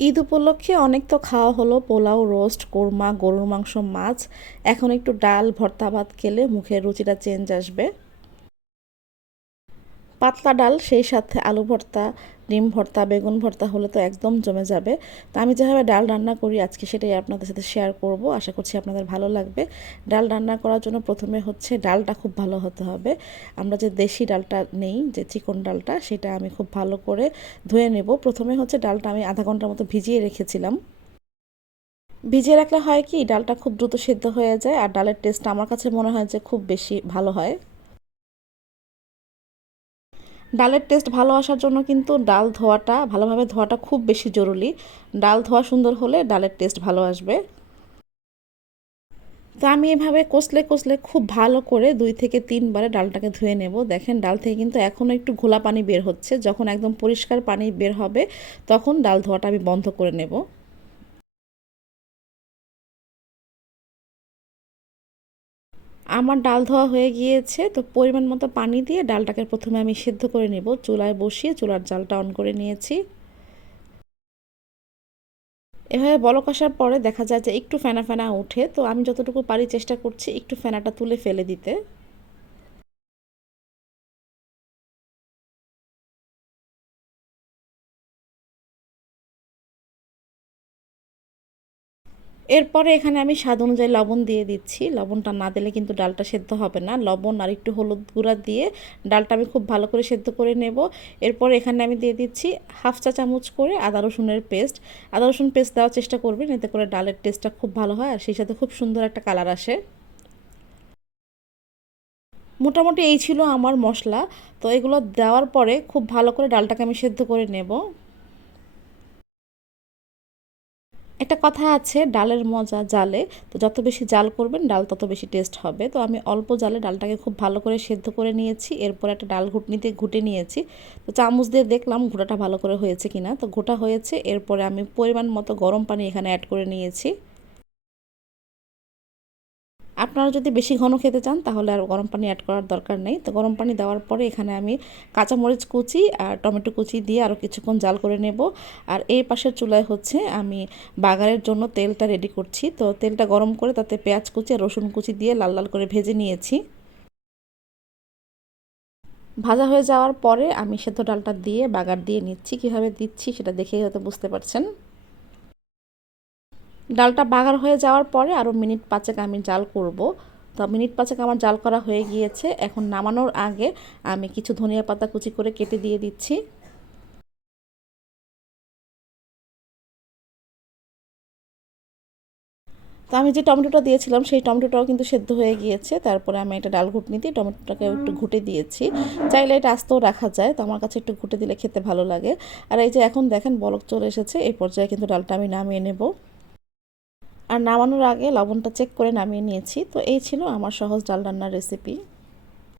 ঈদ উপলক্ষে অনেক তো খাওয়া হলো, পোলাও, রোস্ট, কোরমা, গরুর মাংস, মাছ। এখন একটু ডাল, ভর্তা, ভাত খেলে মুখের রুচিটা চেঞ্জ আসবে। পাতলা ডাল, সেই সাথে আলু ভর্তা, ডিম ভর্তা, বেগুন ভর্তা হলে তো একদম জমে যাবে। তো আমি যেভাবে ডাল রান্না করি আজকে সেটাই আপনাদের সাথে শেয়ার করব। আশা করছি আপনাদের ভালো লাগবে। ডাল রান্না করার জন্য প্রথমে হচ্ছে ডালটা খুব ভালো হতে হবে। আমরা যে দেশি ডালটা নেই, যে চিকন ডালটা, সেটা আমি খুব ভালো করে ধুয়ে নেব। প্রথমে হচ্ছে ডালটা আমি আধা ঘণ্টার মতো ভিজিয়ে রেখেছিলাম। ভিজিয়ে রাখলে হয় কি, ডালটা খুব দ্রুত সেদ্ধ হয়ে যায়, আর ডালের টেস্ট আমার কাছে মনে হয় যে খুব বেশি ভালো হয়। ডালের টেস্ট ভালো আসার জন্য কিন্তু ডাল ধোয়াটা, ভালোভাবে ধোয়াটা খুব বেশি জরুরি। ডাল ধোয়া সুন্দর হলে ডালের টেস্ট ভালো আসবে। তো আমি এভাবে কষলে কষলে খুব ভালো করে দুই থেকে তিনবারে ডালটাকে ধুয়ে নেব। দেখেন ডাল থেকে কিন্তু এখনও একটু ঘোলা পানি বের হচ্ছে। যখন একদম পরিষ্কার পানি বের হবে, তখন ডাল ধোয়াটা আমি বন্ধ করে নেব। আমার ডাল ধোয়া হয়ে গিয়েছে, তো পরিমাণ মতো পানি দিয়ে ডালটাকে প্রথমে আমি সিদ্ধ করে নেব। চুলায় বসিয়ে চুলার জালটা অন করে নিয়েছি। এভাবে বলক আসার পরে দেখা যায় যে একটু ফেনা ফেনা ওঠে তো আমি যতটুকু পারি চেষ্টা করছি একটু ফেনাটা তুলে ফেলে দিতে। এরপরে এখানে আমি স্বাদ অনুযায়ী লবণ দিয়ে দিচ্ছি। লবণটা না দিলে কিন্তু ডালটা সেদ্ধ হবে না। লবণ আর একটু হলুদ গুঁড়া দিয়ে ডালটা আমি খুব ভালো করে সেদ্ধ করে নেব। এরপর এখানে আমি দিয়ে দিচ্ছি হাফ চা চামচ করে আদা রসুনের পেস্ট। আদা রসুন পেস্ট দেওয়ার চেষ্টা করবেন, এতে করে ডালের টেস্টটা খুব ভালো হয় আর সেই সাথে খুব সুন্দর একটা কালার আসে। মোটামুটি এই ছিল আমার মশলা। তো এগুলো দেওয়ার পরে খুব ভালো করে ডালটাকে আমি সেদ্ধ করে নেব। একটা কথা আছে, ডালের মজা জালে, তো যত বেশি জাল করবেন, ডাল তত বেশি টেস্ট হবে। তো আমি অল্প জালে ডালটাকে খুব ভালো করে সেদ্ধ করে নিয়েছি, এরপর একটা ডাল ঘুটনিতে ঘুটে নিয়েছি। তো চামচ দিয়ে দেখলাম ঘোটাটা ভালো করে হয়েছে কিনা। তো ঘোটা হয়েছে, এরপরে আমি পরিমাণ মতো গরম পানি এখানে অ্যাড করে নিয়েছি। আপনারা যদি বেশি ঘন খেতে চান, তাহলে আর গরম পানি অ্যাড করার দরকার নেই। তো গরম পানি দেওয়ার পরে এখানে আমি কাঁচামরিচ কুচি আর টমেটো কুচি দিয়ে আরও কিছুক্ষণ জাল করে নেব। আর এই পাশের চুলায় হচ্ছে আমি বাগারের জন্য তেলটা রেডি করছি। তো তেলটা গরম করে তাতে পেঁয়াজ কুচি আর রসুন কুচি দিয়ে লাল লাল করে ভেজে নিয়েছি। ভাজা হয়ে যাওয়ার পরে আমি সেদ্ধ ডালটা দিয়ে বাগার দিয়ে নিচ্ছি। কীভাবে দিচ্ছি সেটা দেখেই হয়তো বুঝতে পারছেন। ডালটা বাগার হয়ে যাওয়ার পরে আরও মিনিট পাঁচেক আমি জাল করব। তো মিনিট পাঁচেক আমার জাল করা হয়ে গিয়েছে। এখন নামানোর আগে আমি কিছু ধনিয়া পাতা কুচি করে কেটে দিয়ে দিচ্ছি। তো আমি যে টমেটোটা দিয়েছিলাম সেই টমেটোটাও কিন্তু সেদ্ধ হয়ে গিয়েছে। তারপরে আমি একটা ডাল ঘুটনি দিয়ে টমেটোটাকে একটু ঘুটে দিয়েছি। চাইলে এটা আস্তেও রাখা যায় তো আমার কাছে একটু ঘুটে দিলে খেতে ভালো লাগে। আর এই যে এখন দেখেন বলক চলে এসেছে এই পর্যায়ে কিন্তু ডালটা আমি নামিয়ে নেব। আর নামানোর আগে লবণটা চেক করে নামিয়ে নিয়েছি। তো এই ছিল আমার সহজ ডাল রান্নার রেসিপি